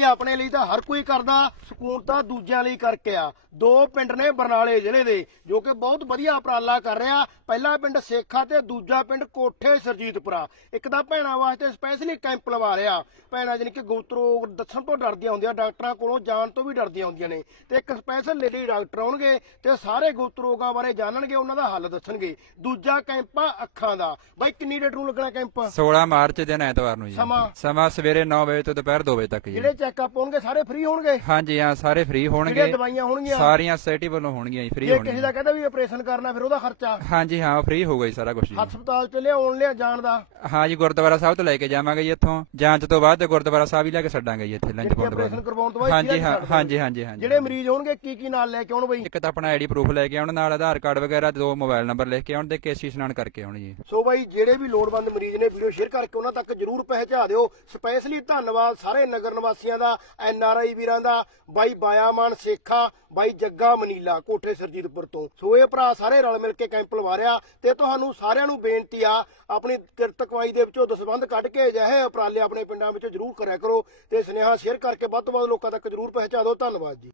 ਬਾਈ ਆਪਣੇ ਲਈ ਤਾਂ ਹਰ ਕੋਈ ਕਰਦਾ ਸਕੂਨ ਤਾਂ ਦੂਜਿਆਂ ਲਈ ਕਰਕੇ ਆ। ਦੋ ਪਿੰਡ ਨੇ ਬਰਨਾਲੇ ਜ਼ਿਲ੍ਹੇ ਦੇ ਜੋ ਕਿ ਬਹੁਤ ਵਧੀਆ ਉਪਰਾਲਾ ਕਰ ਰਿਹਾ ਪਹਿਲਾ ਪਿੰਡ ਸੇਖਾ ਤੇ ਦੂਜਾ ਪਿੰਡ ਕੋਠੇ ਸਰਜੀਤਪੁਰਾ। ਇੱਕ ਤਾਂ ਭੈਣਾਂ ਵਾਸਤੇ ਸਪੈਸ਼ਲੀ ਕੈਂਪ ਲਵਾ ਰਿਹਾ ਭੈਣਾਂ ਜਾਨੀ ਕਿ ਗੁਪਤ ਰੋਗ ਦੱਸਣ ਤੋਂ ਡਰਦੀਆਂ ਹੁੰਦੀਆਂ ਡਾਕਟਰਾਂ ਕੋਲੋਂ ਜਾਣ ਤੋਂ ਵੀ ਡਰਦੀਆਂ ਹੁੰਦੀਆਂ ਨੇ। ਤੇ ਇੱਕ ਸਪੈਸ਼ਲ ਲੇਡੀ ਡਾਕਟਰ ਆਉਣਗੇ ਤੇ ਸਾਰੇ ਗੁਪਤ ਰੋਗਾਂ ਬਾਰੇ ਜਾਣਨਗੇ ਉਹਨਾਂ ਦਾ ਹੱਲ ਦੱਸਣਗੇ। ਦੂਜਾ ਕੈਂਪ ਆ ਅੱਖਾਂ ਦਾ। ਬਾਈ ਕਿੰਨੀ ਡੇਟ ਨੂੰ ਲੱਗਣਾ ਕੈਂਪ 16 ਮਾਰਚ ਦਿਨ ਐਤਵਾਰ ਨੂੰ ਜੀ। ਸਮਾਂ? ਸਮਾਂ ਸਵੇਰੇ 9 ਵਜੇ ਤੋਂ ਦੁਪਹਿਰ 2 ਵਜੇ ਤੱਕ ਜੀ। ਜਿਹੜੇ ਚੈੱਕਅਪ ਹੋਣਗੇ ਸਾਰੇ ਫ੍ਰੀ ਹੋਣਗੇ। ਹਾਂਜੀ ਹਾਂ ਸਾਰੇ ਫ੍ਰੀ ਹੋਣਗੇ। ਜਿਹੜੀਆਂ ਦਵਾਈਆਂ ਹੋਣਗੀਆਂ। ਸਾਰੀਆਂ ਸੋਸਾਇਟੀ ਵੱਲੋਂ ਹੋਣਗੀਆਂ ਜੀ ਫ੍ਰੀ ਜੇ ਕਿਸੇ ਹੋਣਗੀਆਂ ਦਾ ਕਹਿੰਦਾ ਵੀ ਆਪਰੇਸ਼ਨ ਕਰਨਾ ਫਿਰ ਉਹਦਾ ਖਰਚਾ। ਹਾਂਜੀ ਹਾਂ ਫ੍ਰੀ ਹੋਊਗਾ ਜੀ ਸਾਰਾ ਕੁਝ ਜੀ। ਹਸਪਤਾਲ ਚ ਲਿਆਉਣ ਲਿਆ ਜਾਣ ਦਾ। ਹਾਂ ਜੀ ਗੁਰਦੁਆਰਾ ਸਾਹਿਬ ਤੋਂ ਲੈ ਕੇ ਜਾਵਾਂਗੇ ਜੀ ਇੱਥੋਂ। ਜਾਂਚ ਤੋਂ ਬਾਅਦ ਤੇ ਗੁਰਦੁਆਰਾ ਸਾਹਿਬ ਹੀ ਲੈ ਕੇ ਛੱਡਾਂਗੇ ਜੀ ਇੱਥੇ ਲੰਚ ਜਿਹੜੀ ਪਾਉਣ ਤੋਂ ਆਪਰੇਸ਼ਨ ਬਾਅਦ ਕਰਵਾਉਣ ਤੋਂ ਬਾਅਦ ਹਾਂਜੀ ਹਾਂ? ਹਾਂਜੀ ਹਾਂਜੀ ਹਾਂਜੀ। ਜਿਹੜੇ ਮਰੀਜ਼ ਹੋਣਗੇ ਕੀ ਕੀ ਨਾਲ ਲੈ ਕੇ ਆਉਣ ਬਈ? ਇੱਕ ਤਾਂ ਆਪਣਾ ਆਈਡੀ ਪ੍ਰੂਫ ਲੈ ਕੇ ਆਉਣ ਨਾਲ ਆਧਾਰ ਕਾਰਡ ਵਗੈਰਾ ਦੋ ਮੋਬਾਈਲ ਨੰਬਰ ਲਿਖ ਕੇ ਆਉਣ ਤੇ ਕੇਸੀ ਇਸ਼ਨਾਨ ਕਰਕੇ ਆਉਣ ਜੀ। ਸੋ ਬਾਈ ਜਿਹੜੇ ਵੀ ਲੋੜਵੰਦ ਮਰੀਜ਼ ਨੇ ਵੀਡੀਓ ਸ਼ੇਅਰ ਕਰਕੇ ਉਹਨਾਂ ਤੱਕ ਜਰੂਰ ਪਹੁੰਚਾ ਦਿਓ। ਸਪੈਸ਼ਲੀ ਧੰਨਵਾਦ ਸਾਰੇ ਨਗਰ ਨਿਵਾਸੀਆਂ ਦਾ, ਐਨ ਆਰ ਆਈ ਵੀਰਾਂ ਦਾ, ਬਾਈ ਬਾਇਆਮਾਨ ਸੇਖਾ, ਬਾਈ ਜੱਗਾ ਮਨੀਲਾ ਕੋਠੇ ਸਰਜੀਤਪੁਰ ਤੋਂ। ਸੋ ਇਹ ਭਰਾ ਸਾਰੇ ਰਲ ਮਿਲ ਕੇ ਕੈਂਪ ਲਵਾ ਰਿਹਾ ਤੇ ਤੁਹਾਨੂੰ ਸਾਰਿਆਂ ਨੂੰ ਬੇਨਤੀ ਆ, ਆਪਣੀ ਕਿਰਤ ਕਮਾਈ ਦੇ ਵਿੱਚੋਂ ਦਸਬੰਧ ਕੱਢ ਕੇ ਅਜਿਹੇ ਉਪਰਾਲੇ ਆਪਣੇ ਪਿੰਡਾਂ ਵਿੱਚ ਜਰੂਰ ਕਰਿਆ ਕਰੋ ਤੇ ਸੁਨੇਹਾ ਸ਼ੇਅਰ ਕਰਕੇ ਵੱਧ ਤੋਂ ਵੱਧ ਲੋਕਾਂ ਤੱਕ ਜਰੂਰ ਪਹੁੰਚਾ ਦਿਓ। ਧੰਨਵਾਦ ਜੀ।